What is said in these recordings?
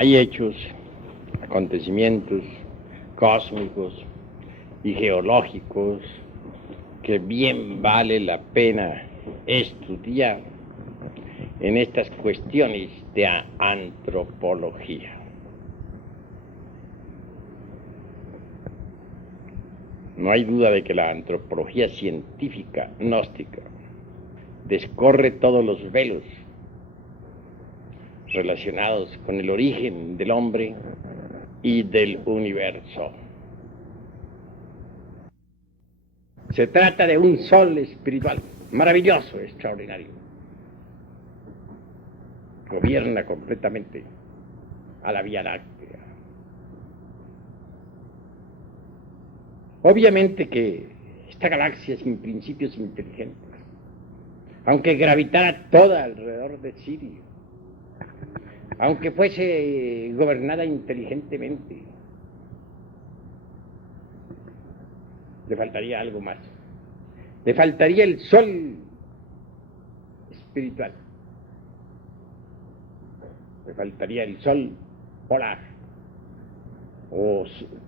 Hay hechos, acontecimientos cósmicos y geológicos que bien vale la pena estudiar en estas cuestiones de antropología. No hay duda de que la antropología científica gnóstica descorre todos los velos relacionados con el origen del hombre y del universo. Se trata de un sol espiritual, maravilloso, extraordinario. Gobierna completamente a la Vía Láctea. Obviamente que esta galaxia sin principios inteligentes, aunque gravitara toda alrededor de Sirio, aunque fuese gobernada inteligentemente, le faltaría algo más. Le faltaría el sol espiritual. Le faltaría el sol polar,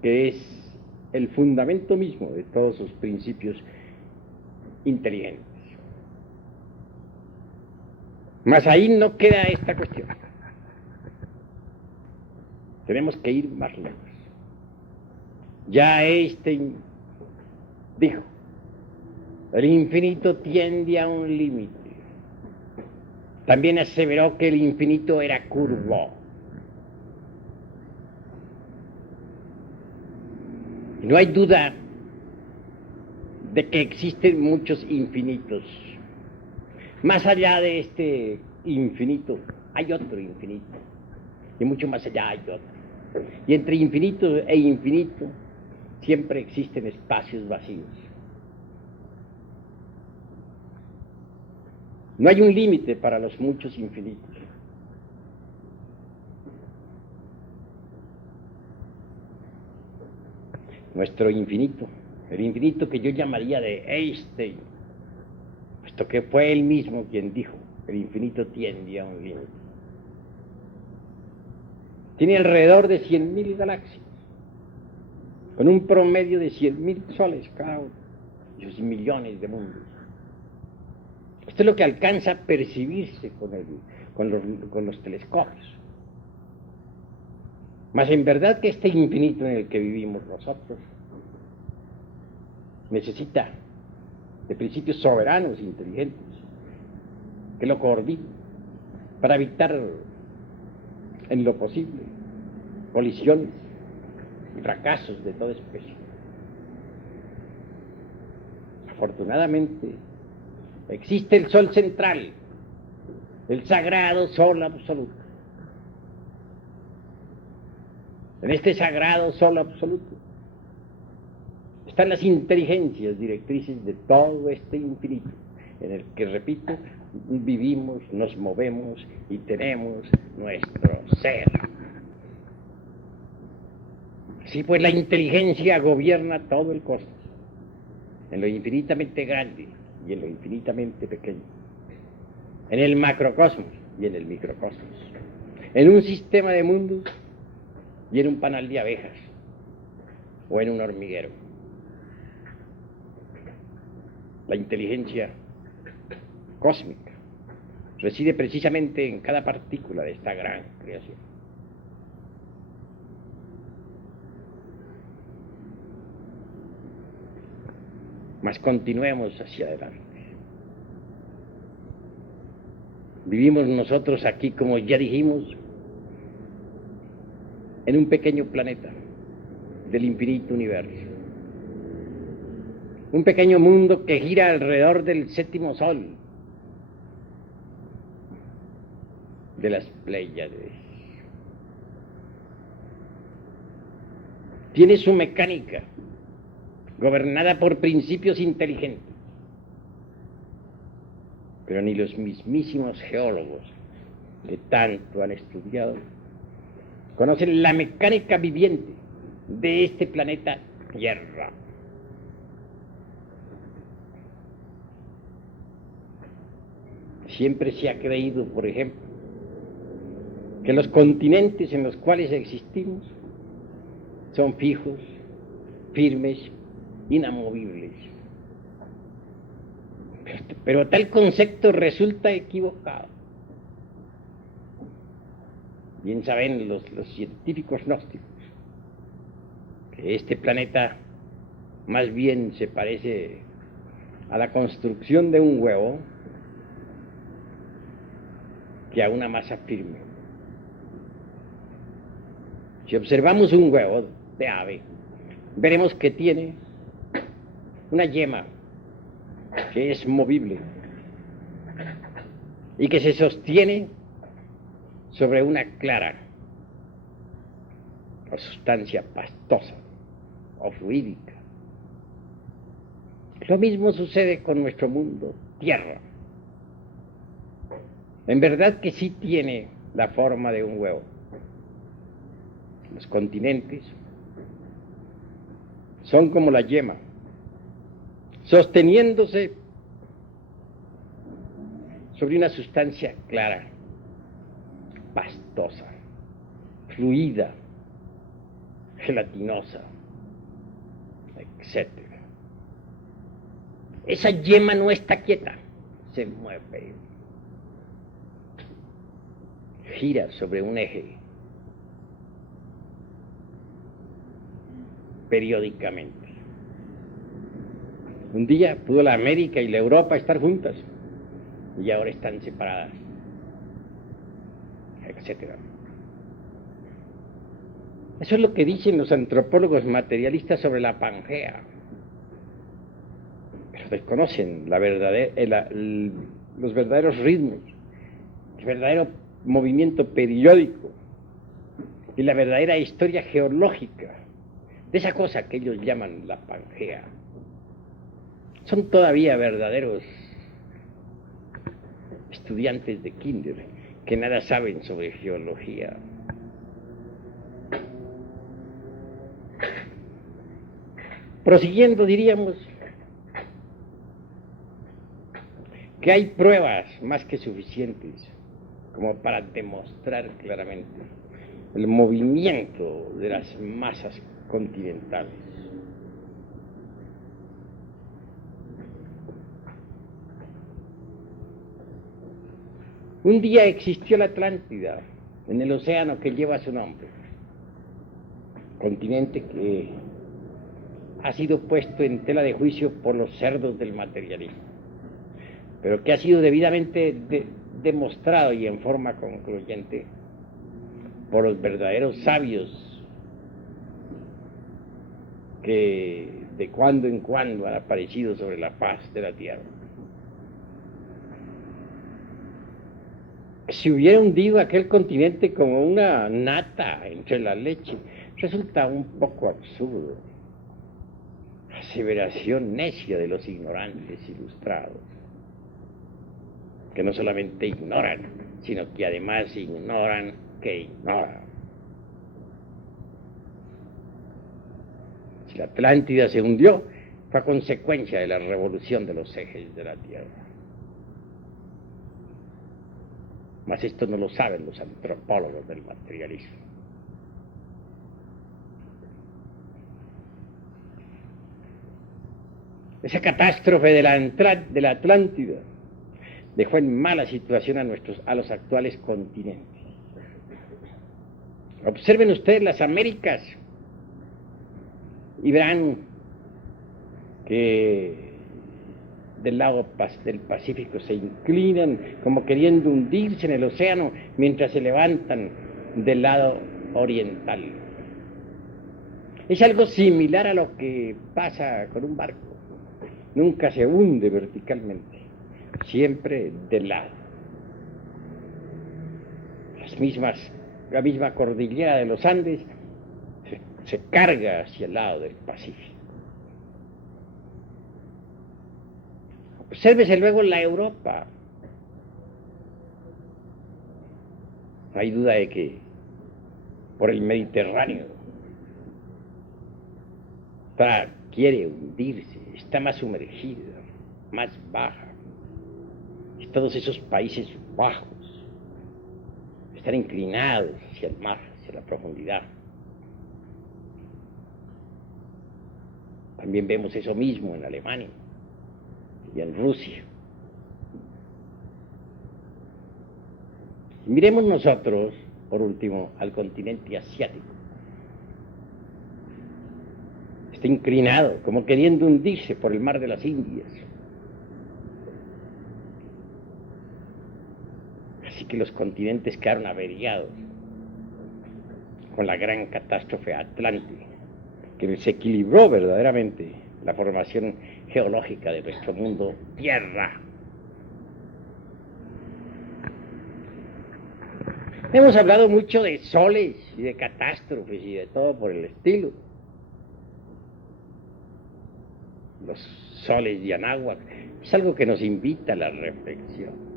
que es el fundamento mismo de todos sus principios inteligentes. Mas ahí no queda esta cuestión. Tenemos que ir más lejos. Ya Einstein dijo, el infinito tiende a un límite. También aseveró que el infinito era curvo. Y no hay duda de que existen muchos infinitos. Más allá de este infinito hay otro infinito. Y mucho más allá hay otro. Y entre infinito e infinito siempre existen espacios vacíos. No hay un límite para los muchos infinitos. Nuestro infinito, el infinito que yo llamaría de Einstein, puesto que fue él mismo quien dijo, el infinito tiende a un límite. Tiene alrededor de 100.000 galaxias, con un promedio de 100.000 soles cada uno, y sus millones de mundos. Esto es lo que alcanza a percibirse con los telescopios. Mas en verdad que este infinito en el que vivimos nosotros necesita de principios soberanos, inteligentes, que lo coordinen para evitar en lo posible colisiones y fracasos de toda especie. Afortunadamente existe el sol central, el sagrado sol absoluto. En este sagrado sol absoluto están las inteligencias directrices de todo este infinito, en el que, repito, vivimos, nos movemos y tenemos nuestro ser. Sí, pues la inteligencia gobierna todo el cosmos, en lo infinitamente grande y en lo infinitamente pequeño, en el macrocosmos y en el microcosmos, en un sistema de mundos y en un panal de abejas o en un hormiguero. La inteligencia cósmica reside precisamente en cada partícula de esta gran creación. Mas continuemos hacia adelante. Vivimos nosotros aquí, como ya dijimos, en un pequeño planeta del infinito universo. Un pequeño mundo que gira alrededor del séptimo sol de las Pléyades. Tiene su mecánica gobernada por principios inteligentes, pero ni los mismísimos geólogos que tanto han estudiado conocen la mecánica viviente de este planeta Tierra. Siempre se ha creído, por ejemplo, que los continentes en los cuales existimos son fijos, firmes, inamovibles. Pero tal concepto resulta equivocado. Bien saben los científicos gnósticos que este planeta más bien se parece a la construcción de un huevo que a una masa firme. Si observamos un huevo de ave, veremos que tiene una yema que es movible y que se sostiene sobre una clara o sustancia pastosa o fluídica. Lo mismo sucede con nuestro mundo, Tierra. En verdad que sí tiene la forma de un huevo. Los continentes son como la yema, sosteniéndose sobre una sustancia clara, pastosa, fluida, gelatinosa, etc. Esa yema no está quieta, se mueve, gira sobre un eje periódicamente. Un día pudo la América y la Europa estar juntas y ahora están separadas, etc. Eso es lo que dicen los antropólogos materialistas sobre la Pangea, pero desconocen los verdaderos ritmos, el verdadero movimiento periódico y la verdadera historia geológica de esa cosa que ellos llaman la Pangea. Son todavía verdaderos estudiantes de kinder que nada saben sobre geología. Prosiguiendo, diríamos que hay pruebas más que suficientes como para demostrar claramente el movimiento de las masas continentales. Un día existió la Atlántida en el océano que lleva su nombre, continente que ha sido puesto en tela de juicio por los cerdos del materialismo, pero que ha sido debidamente demostrado y en forma concluyente por los verdaderos sabios que de cuando en cuando han aparecido sobre la faz de la tierra. Si hubiera hundido aquel continente como una nata entre la leche, resulta un poco absurdo. Aseveración necia de los ignorantes ilustrados, que no solamente ignoran, sino que además ignoran que ignoran. Si la Atlántida se hundió, fue a consecuencia de la revolución de los ejes de la Tierra. Mas esto no lo saben los antropólogos del materialismo. Esa catástrofe de la Atlántida dejó en mala situación a los actuales continentes. Observen ustedes las Américas y verán que del lado del Pacífico se inclinan como queriendo hundirse en el océano mientras se levantan del lado oriental. Es algo similar a lo que pasa con un barco. Nunca se hunde verticalmente, siempre del lado. La misma cordillera de los Andes se carga hacia el lado del Pacífico. Obsérvese luego la Europa. No hay duda de que por el Mediterráneo quiere hundirse, está más sumergida, más baja. Y todos esos países bajos están inclinados hacia el mar, hacia la profundidad. También vemos eso mismo en Alemania y en Rusia. Miremos nosotros, por último, al continente asiático. Está inclinado, como queriendo hundirse por el mar de las Indias. Así que los continentes quedaron averiados con la gran catástrofe atlántica, que desequilibró verdaderamente la formación geológica de nuestro mundo tierra. Hemos hablado mucho de soles y de catástrofes y de todo por el estilo. Los soles de Anáhuac es algo que nos invita a la reflexión.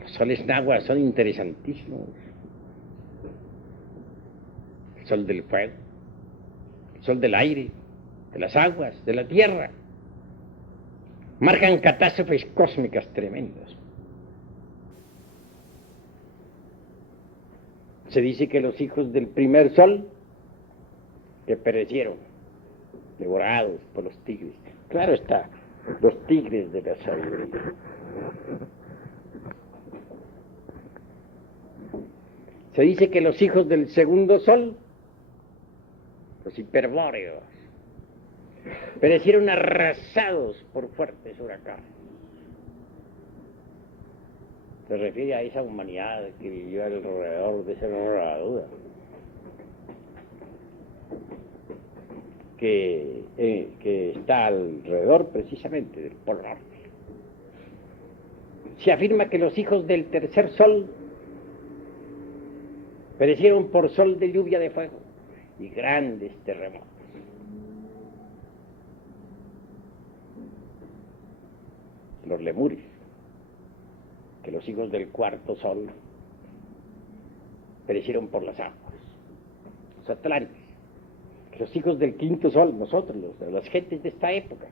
Los soles náhuatl son interesantísimos. El sol del fuego, el sol del aire, de las aguas, de la tierra. Marcan catástrofes cósmicas tremendas. Se dice que los hijos del primer sol que perecieron, devorados por los tigres. Claro está, los tigres de la sabiduría. Se dice que los hijos del segundo sol, los hiperbóreos, perecieron arrasados por fuertes huracanes. Se refiere a esa humanidad que vivió alrededor de esa herradura, que está alrededor precisamente del Polo Norte. Se afirma que los hijos del tercer sol perecieron por sol de lluvia de fuego y grandes terremotos. Los lemures, que los hijos del cuarto sol perecieron por las aguas, los atlantes, que los hijos del quinto sol, nosotros, las gentes de esta época,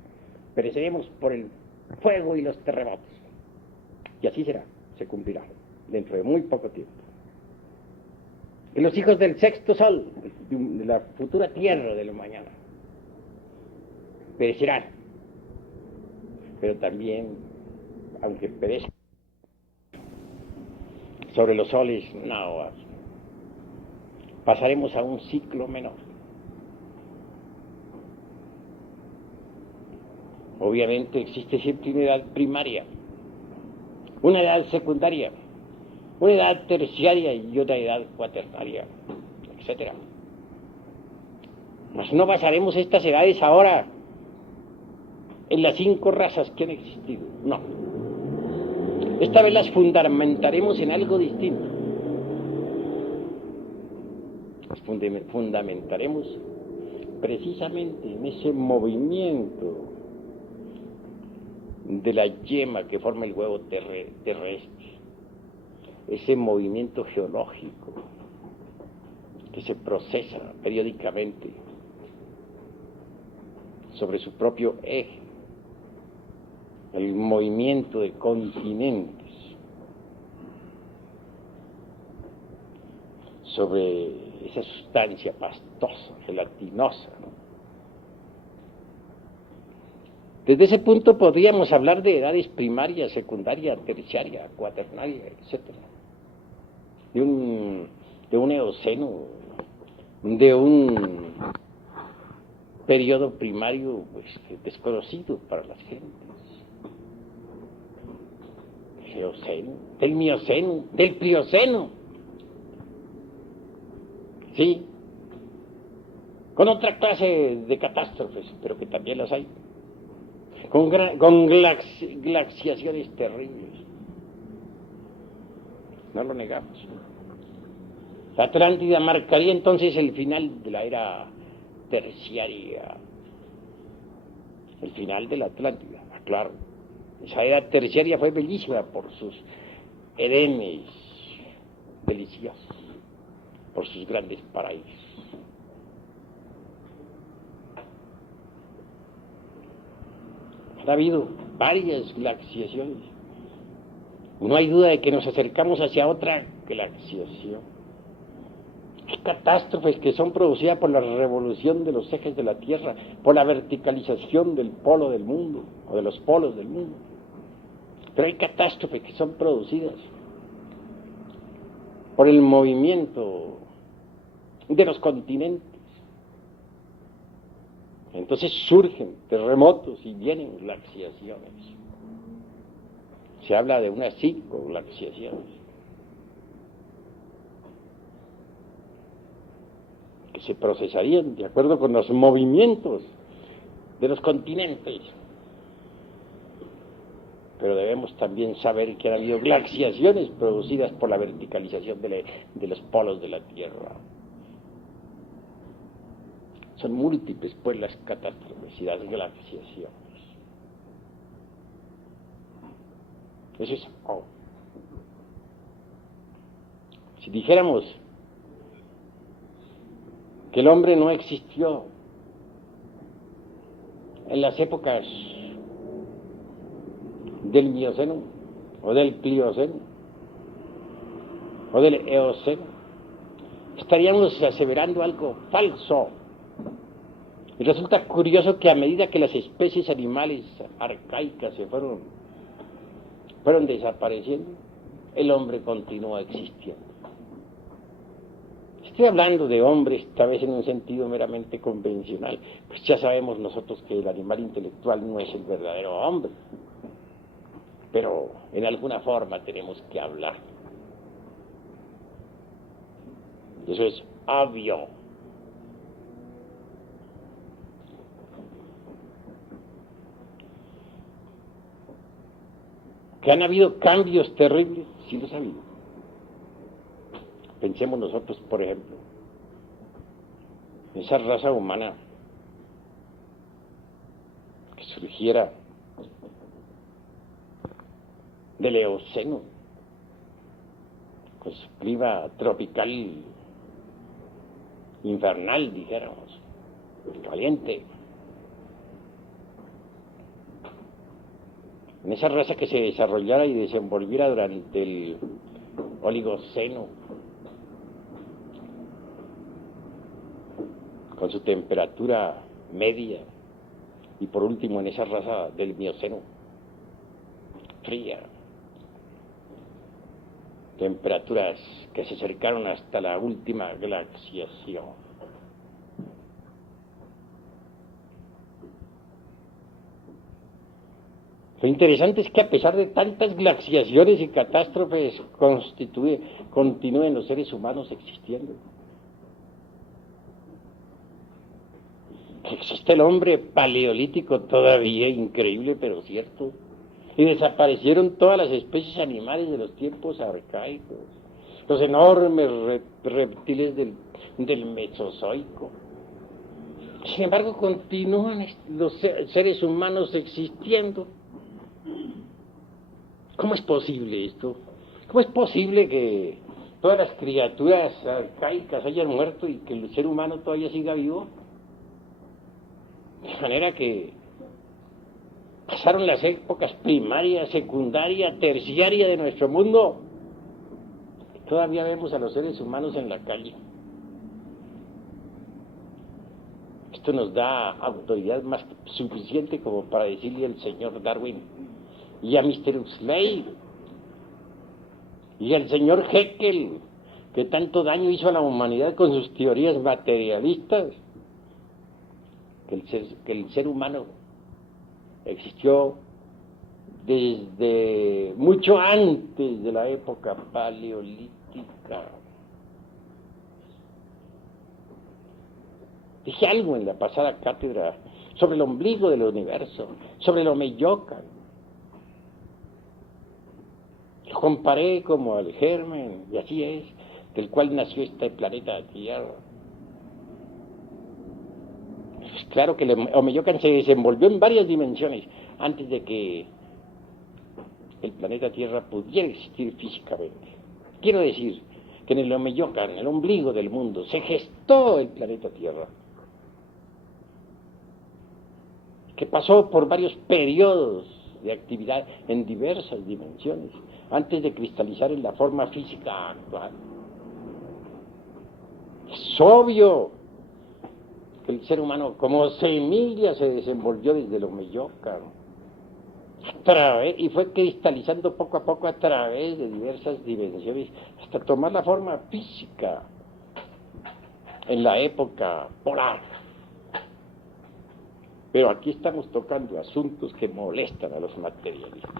pereceremos por el fuego y los terremotos. Y así será, se cumplirá, dentro de muy poco tiempo. Que los hijos del sexto sol, de la futura tierra de la mañana, perecerán, pero también, aunque perezcan, sobre los soles náhuatl, pasaremos a un ciclo menor. Obviamente existe siempre una edad primaria, una edad secundaria, una edad terciaria y otra edad cuaternaria, etc. Mas no basaremos estas edades ahora en las 5 razas que han existido, no. Esta vez las fundamentaremos en algo distinto. Las fundamentaremos precisamente en ese movimiento de la yema que forma el huevo terrestre, ese movimiento geológico que se procesa periódicamente sobre su propio eje, el movimiento de continentes sobre esa sustancia pastosa, gelatinosa, ¿no? Desde ese punto podríamos hablar de edades primaria, secundaria, terciaria, cuaternaria, etc. De un eoceno, de un periodo primario pues, desconocido para las gentes. Eoceno, del Mioceno, del Plioceno. Sí, con otra clase de catástrofes, pero que también las hay. Con glaciaciones terribles. No lo negamos. La Atlántida marcaría entonces el final de la era terciaria. El final de la Atlántida, claro. Esa edad terciaria fue bellísima por sus edenes deliciosos, por sus grandes paraísos. Ha habido varias glaciaciones No hay duda de que nos acercamos hacia otra glaciación. Hay catástrofes que son producidas por la revolución de los ejes de la Tierra, por la verticalización del polo del mundo, o de los polos del mundo. Pero hay catástrofes que son producidas por el movimiento de los continentes. Entonces surgen terremotos y vienen glaciaciones. Se habla de unas 5 glaciaciones que se procesarían de acuerdo con los movimientos de los continentes. Pero debemos también saber que ha habido glaciaciones producidas por la verticalización de los polos de la Tierra. Son múltiples, pues, las catástrofes y las glaciaciones. Eso es oh. Si dijéramos que el hombre no existió en las épocas del Mioceno, o del Plioceno, o del Eoceno, estaríamos aseverando algo falso. Y resulta curioso que a medida que las especies animales arcaicas se fueron desapareciendo, el hombre continúa existiendo. Estoy hablando de hombres, tal vez en un sentido meramente convencional, pues ya sabemos nosotros que el animal intelectual no es el verdadero hombre, pero en alguna forma tenemos que hablar. Eso es obvio. Que han habido cambios terribles, sí los ha habido. Pensemos nosotros, por ejemplo, en esa raza humana que surgiera del Eoceno, con su clima tropical, infernal, dijéramos, caliente. En esa raza que se desarrollara y desenvolviera durante el Oligoceno, con su temperatura media, y por último en esa raza del Mioceno, fría, temperaturas que se acercaron hasta la última glaciación. Lo interesante es que a pesar de tantas glaciaciones y catástrofes continúen los seres humanos existiendo. Existe el hombre paleolítico todavía, increíble pero cierto. Y desaparecieron todas las especies animales de los tiempos arcaicos. Los enormes reptiles del Mesozoico. Sin embargo, continúan los seres humanos existiendo. ¿Cómo es posible esto? ¿Cómo es posible que todas las criaturas arcaicas hayan muerto y que el ser humano todavía siga vivo? De manera que pasaron las épocas primaria, secundaria, terciaria de nuestro mundo. Todavía vemos a los seres humanos en la calle. Esto nos da autoridad más suficiente como para decirle al señor Darwin y a Mr. Huxley y al señor Haeckel, que tanto daño hizo a la humanidad con sus teorías materialistas, que el ser humano existió desde mucho antes de la época paleolítica. Dije algo en la pasada cátedra sobre el ombligo del universo, sobre el Omeyocan. Lo comparé como al germen, y así es, del cual nació este planeta Tierra. Pues claro que el Omeyocan se desenvolvió en varias dimensiones antes de que el planeta Tierra pudiera existir físicamente. Quiero decir que en el Omeyocan, el ombligo del mundo, se gestó el planeta Tierra, que pasó por varios periodos de actividad en diversas dimensiones, antes de cristalizar en la forma física actual. Es obvio que el ser humano como semilla se desenvolvió desde el Omeyoca, y fue cristalizando poco a poco a través de diversas dimensiones hasta tomar la forma física en la época polar. Pero aquí estamos tocando asuntos que molestan a los materialistas.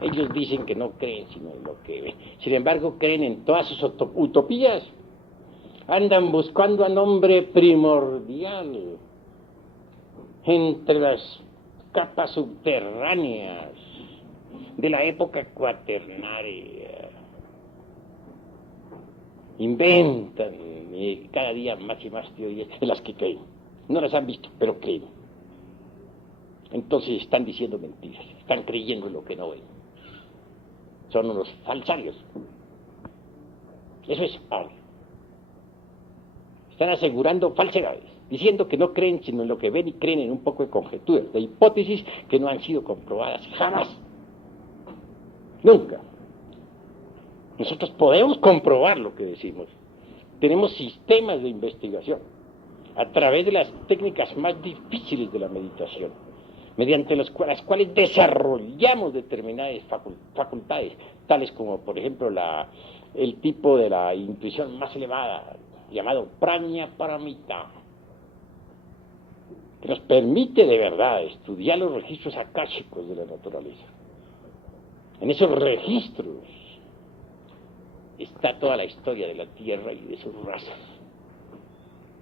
Ellos dicen que no creen sino en lo que ven. Sin embargo, creen en todas sus utopías. Andan buscando a nombre primordial entre las capas subterráneas de la época cuaternaria. Inventan cada día más y más teorías en las que creen. No las han visto, pero creen. Entonces están diciendo mentiras, están creyendo en lo que no ven. Son unos falsarios. Eso es obvio. Están asegurando falsedades, diciendo que no creen sino en lo que ven y creen en un poco de conjeturas, de hipótesis que no han sido comprobadas jamás. Nunca. Nosotros podemos comprobar lo que decimos. Tenemos sistemas de investigación a través de las técnicas más difíciles de la meditación, mediante las cuales desarrollamos determinadas facultades, tales como, por ejemplo, el tipo de la intuición más elevada, llamado Prajna Paramita, que nos permite de verdad estudiar los registros akáshicos de la naturaleza. En esos registros está toda la historia de la Tierra y de sus razas.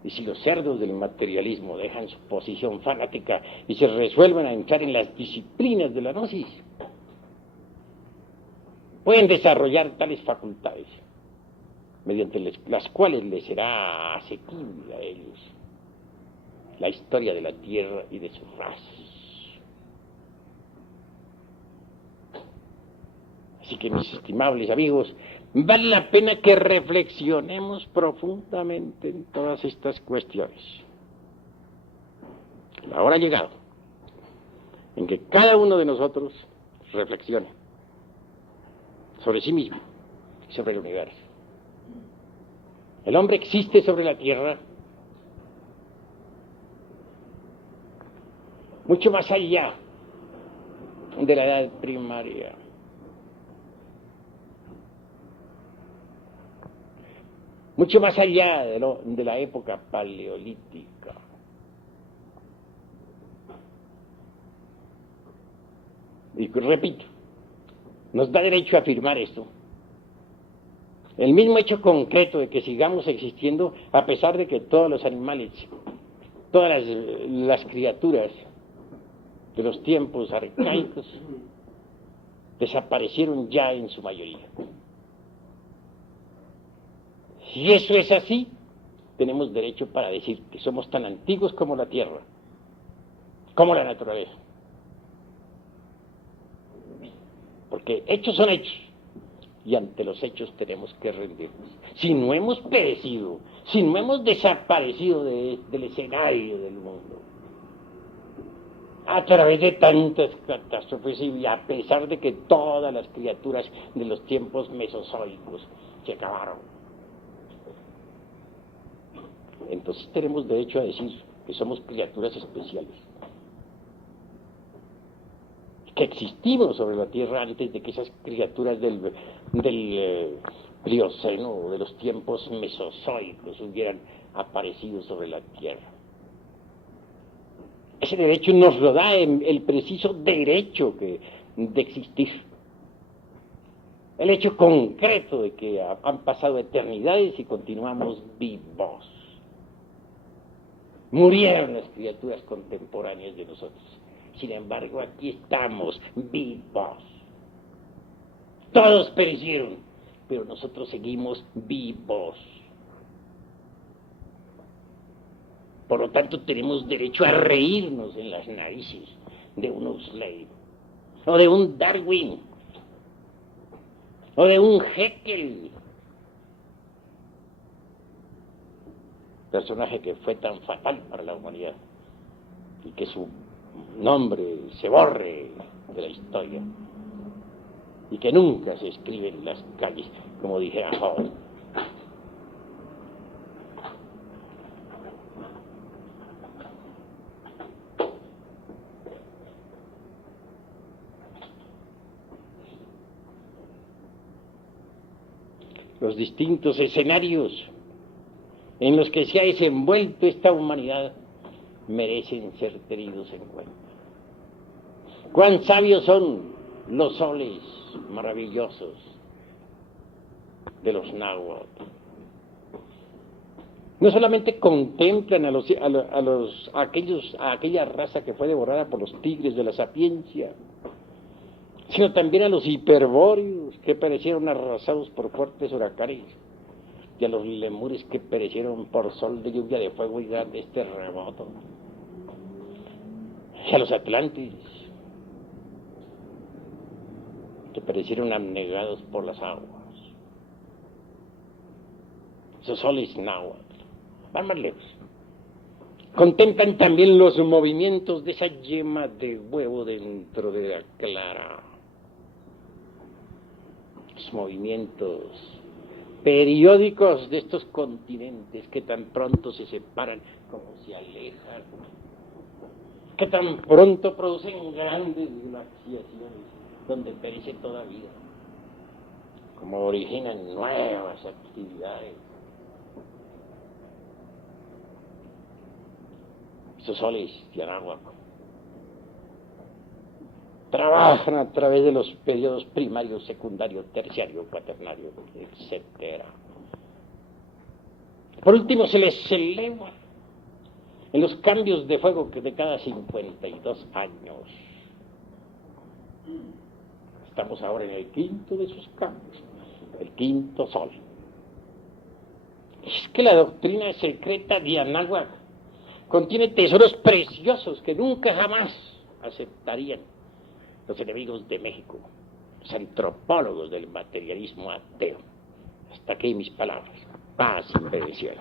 Y si los cerdos del materialismo dejan su posición fanática y se resuelven a entrar en las disciplinas de la gnosis, pueden desarrollar tales facultades, mediante las cuales les será asequible a ellos la historia de la Tierra y de sus razas. Así que, mis estimables amigos, vale la pena que reflexionemos profundamente en todas estas cuestiones. La hora ha llegado en que cada uno de nosotros reflexione sobre sí mismo y sobre el universo. El hombre existe sobre la Tierra mucho más allá de la edad primaria. Mucho más allá de la época paleolítica. Y repito, nos da derecho a afirmar esto. El mismo hecho concreto de que sigamos existiendo a pesar de que todos los animales, todas las criaturas de los tiempos arcaicos desaparecieron ya en su mayoría. Si eso es así, tenemos derecho para decir que somos tan antiguos como la Tierra, como la naturaleza. Porque hechos son hechos, y ante los hechos tenemos que rendirnos. Si no hemos perecido, si no hemos desaparecido del escenario del mundo, a través de tantas catástrofes y a pesar de que todas las criaturas de los tiempos mesozoicos se acabaron, entonces tenemos derecho a decir que somos criaturas especiales, que existimos sobre la Tierra antes de que esas criaturas del Plioceno o de los tiempos mesozoicos hubieran aparecido sobre la Tierra. Ese derecho nos lo da el preciso derecho de existir. El hecho concreto de que han pasado eternidades y continuamos vivos. Murieron las criaturas contemporáneas de nosotros. Sin embargo, aquí estamos vivos. Todos perecieron, pero nosotros seguimos vivos. Por lo tanto, tenemos derecho a reírnos en las narices de un Huxley, o de un Darwin, o de un Haeckel, personaje que fue tan fatal para la humanidad, y que su nombre se borre de la historia y que nunca se escribe en las calles, como dijera Hall. Los distintos escenarios en los que se ha desenvuelto esta humanidad merecen ser tenidos en cuenta. Cuán sabios son los soles maravillosos de los náhuatl. No solamente contemplan a aquella raza que fue devorada por los tigres de la sapiencia, sino también a los hiperbóreos que perecieron arrasados por fuertes huracanes, y a los lemures que perecieron por sol de lluvia de fuego y grandes terremotos, y a los atlantes que perecieron abnegados por las aguas. Esos soles náhuatl van más lejos. Contemplan también los movimientos de esa yema de huevo dentro de la clara. Los movimientos periódicos de estos continentes que tan pronto se separan como se alejan, que tan pronto producen grandes glaciaciones donde perece toda vida, como originan nuevas actividades. Estos soles de Anáhuac trabajan a través de los periodos primario, secundario, terciario, cuaternario, etc. Por último, se les eleva en los cambios de fuego que de cada 52 años. Estamos ahora en el quinto de sus cambios, el quinto sol. Es que la doctrina secreta de Anáhuac contiene tesoros preciosos que nunca jamás aceptarían los enemigos de México, los antropólogos del materialismo ateo. Hasta aquí mis palabras. Paz y bendición.